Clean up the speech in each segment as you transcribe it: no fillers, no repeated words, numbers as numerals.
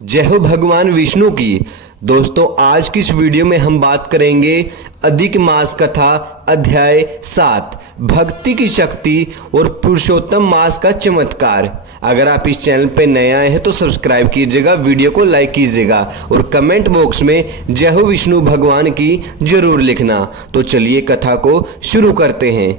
जय हो भगवान विष्णु की। दोस्तों, आज की इस वीडियो में हम बात करेंगे अधिक मास कथा अध्याय 7 भक्ति की शक्ति और पुरुषोत्तम मास का चमत्कार। अगर आप इस चैनल पर नए आए हैं तो सब्सक्राइब कीजिएगा, वीडियो को लाइक कीजिएगा और कमेंट बॉक्स में जय हो विष्णु भगवान की जरूर लिखना। तो चलिए कथा को शुरू करते हैं।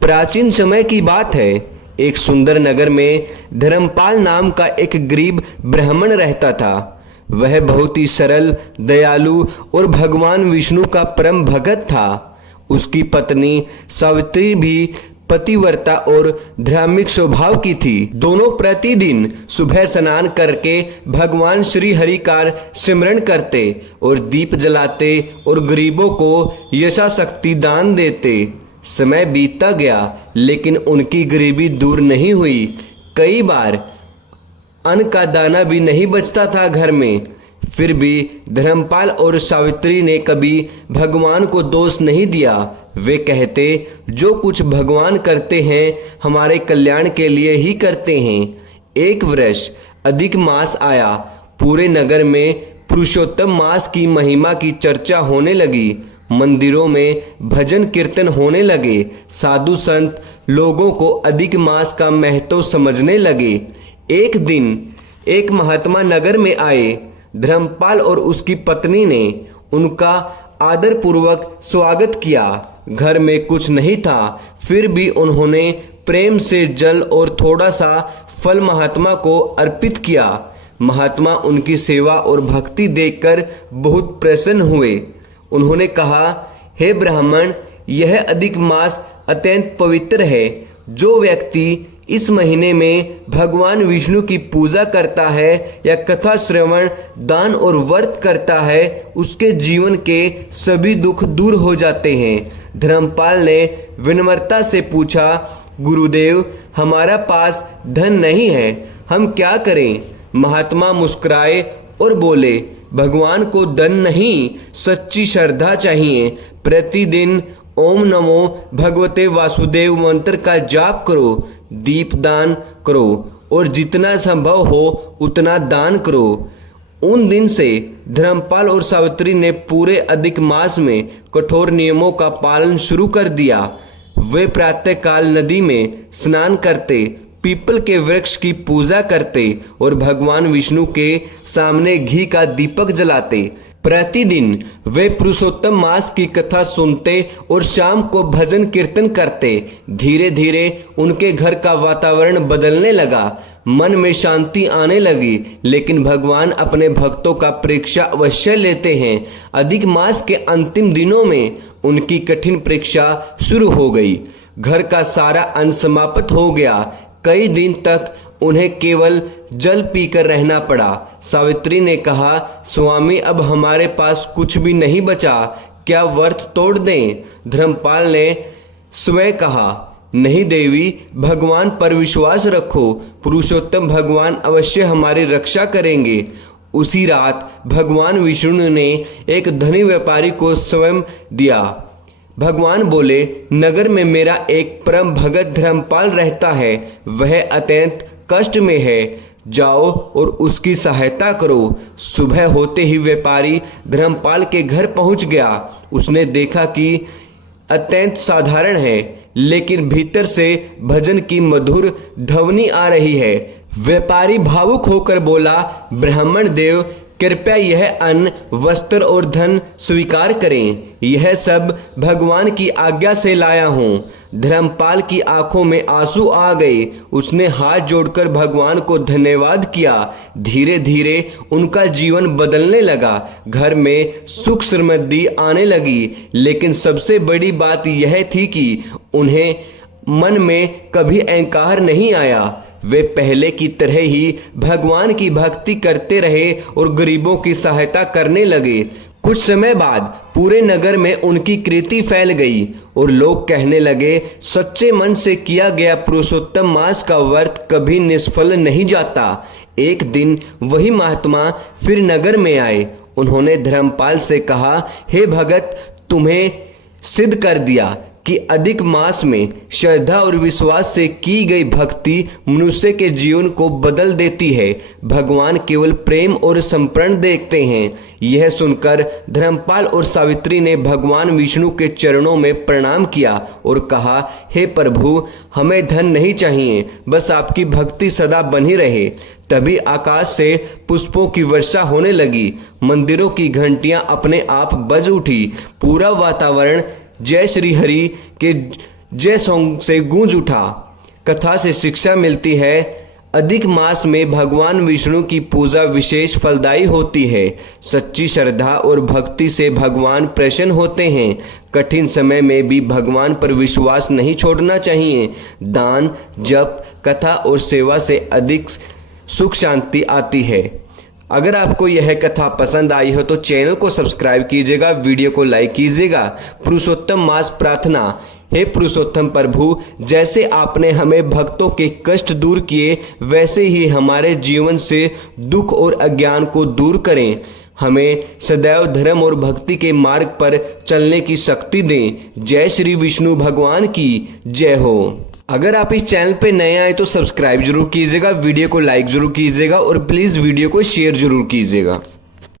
प्राचीन समय की बात है, एक सुंदर नगर में धर्मपाल नाम का एक गरीब ब्राह्मण रहता था। वह बहुत ही सरल, दयालु और भगवान विष्णु का परम भगत था। उसकी पत्नी सावित्री भी पतिव्रता और धार्मिक स्वभाव की थी। दोनों प्रतिदिन सुबह स्नान करके भगवान श्री हरि का सिमरन करते और दीप जलाते और गरीबों को यथाशक्ति दान देते। समय बीतता गया लेकिन उनकी गरीबी दूर नहीं हुई। कई बार अन्न का दाना भी नहीं बचता था घर में। फिर भी धर्मपाल और सावित्री ने कभी भगवान को दोष नहीं दिया। वे कहते, जो कुछ भगवान करते हैं हमारे कल्याण के लिए ही करते हैं। एक वर्ष अधिक मास आया। पूरे नगर में पुरुषोत्तम मास की महिमा की चर्चा होने लगी। मंदिरों में भजन कीर्तन होने लगे। साधु संत लोगों को अधिक मास का महत्व समझने लगे। एक दिन एक महात्मा नगर में आए। धर्मपाल और उसकी पत्नी ने उनका आदरपूर्वक स्वागत किया। घर में कुछ नहीं था, फिर भी उन्होंने प्रेम से जल और थोड़ा सा फल महात्मा को अर्पित किया। महात्मा उनकी सेवा और भक्ति देखकर बहुत प्रसन्न हुए। उन्होंने कहा, हे ब्राह्मण, यह अधिक मास अत्यंत पवित्र है। जो व्यक्ति इस महीने में भगवान विष्णु की पूजा करता है या कथा श्रवण, दान और व्रत करता है, उसके जीवन के सभी दुख दूर हो जाते हैं। धर्मपाल ने विनम्रता से पूछा, गुरुदेव, हमारा पास धन नहीं है, हम क्या करें? महात्मा मुस्कुराए और बोले, भगवान को धन नहीं, सच्ची श्रद्धा चाहिए। प्रतिदिन ओम नमो भगवते वासुदेव मंत्र का जाप करो, दीपदान करो और जितना संभव हो उतना दान करो। उन दिन से धर्मपाल और सावित्री ने पूरे अधिक मास में कठोर नियमों का पालन शुरू कर दिया। वे प्रातःकाल नदी में स्नान करते, पीपल के वृक्ष की पूजा करते और भगवान विष्णु के सामने घी का दीपक जलाते। प्रतिदिन वे पुरुषोत्तम मास की कथा सुनते और शाम को भजन कीर्तन करते। धीरे धीरे उनके घर का वातावरण बदलने लगा। मन में शांति आने लगी। लेकिन भगवान अपने भक्तों का परीक्षा अवश्य लेते हैं। अधिक मास के अंतिम दिनों में उनकी कठिन परीक्षा शुरू हो गई। घर का सारा अन्न समाप्त हो गया। कई दिन तक उन्हें केवल जल पीकर रहना पड़ा। सावित्री ने कहा, स्वामी, अब हमारे पास कुछ भी नहीं बचा, क्या व्रत तोड़ दें? धर्मपाल ने स्वयं कहा, नहीं देवी, भगवान पर विश्वास रखो, पुरुषोत्तम भगवान अवश्य हमारी रक्षा करेंगे। उसी रात भगवान विष्णु ने एक धनी व्यापारी को स्वयं दिया। भगवान बोले, नगर में मेरा एक परम भगत धर्मपाल रहता है, वह अत्यंत कष्ट में है, जाओ और उसकी सहायता करो। सुबह होते ही व्यापारी धर्मपाल के घर पहुंच गया। उसने देखा कि अत्यंत साधारण है, लेकिन भीतर से भजन की मधुर ध्वनि आ रही है। व्यापारी भावुक होकर बोला, ब्राह्मण देव, कृपया यह अन्न, वस्त्र और धन स्वीकार करें। यह सब भगवान की आज्ञा से लाया हूँ। धर्मपाल की आंखों में आंसू आ गए। उसने हाथ जोड़कर भगवान को धन्यवाद किया। धीरे धीरे उनका जीवन बदलने लगा। घर में सुख समृद्धि आने लगी। लेकिन सबसे बड़ी बात यह थी कि उन्हें मन में कभी अहंकार नहीं आया। वे पहले की तरह ही भगवान की भक्ति करते रहे और गरीबों की सहायता करने लगे। कुछ समय बाद पूरे नगर में उनकी कीर्ति फैल गई और लोग कहने लगे, सच्चे मन से किया गया पुरुषोत्तम मास का व्रत कभी निष्फल नहीं जाता। एक दिन वही महात्मा फिर नगर में आए। उन्होंने धर्मपाल से कहा, हे भगत, तुम्हें सिद्ध कर दिया। कि अधिक मास में श्रद्धा और विश्वास से की गई भक्ति मनुष्य के जीवन को बदल देती है। भगवान केवल प्रेम और समर्पण देखते हैं। यह सुनकर धर्मपाल और सावित्री ने भगवान विष्णु के चरणों में प्रणाम किया और कहा, हे प्रभु, हमें धन नहीं चाहिए, बस आपकी भक्ति सदा बनी रहे। तभी आकाश से पुष्पों की वर्षा होने लगी। मंदिरों की घंटियां अपने आप बज उठी। पूरा वातावरण जय श्री हरि के जय सॉन्ग से गूंज उठा। कथा से शिक्षा मिलती है, अधिक मास में भगवान विष्णु की पूजा विशेष फलदायी होती है। सच्ची श्रद्धा और भक्ति से भगवान प्रसन्न होते हैं। कठिन समय में भी भगवान पर विश्वास नहीं छोड़ना चाहिए। दान, जप, कथा और सेवा से अधिक सुख शांति आती है। अगर आपको यह कथा पसंद आई हो तो चैनल को सब्सक्राइब कीजिएगा, वीडियो को लाइक कीजिएगा। पुरुषोत्तम मास प्रार्थना। हे पुरुषोत्तम प्रभु, जैसे आपने हमें भक्तों के कष्ट दूर किए, वैसे ही हमारे जीवन से दुख और अज्ञान को दूर करें। हमें सदैव धर्म और भक्ति के मार्ग पर चलने की शक्ति दें। जय श्री विष्णु भगवान की जय हो। अगर आप इस चैनल पे नए आए तो सब्सक्राइब जरूर कीजिएगा, वीडियो को लाइक जरूर कीजिएगा और प्लीज़ वीडियो को शेयर जरूर कीजिएगा।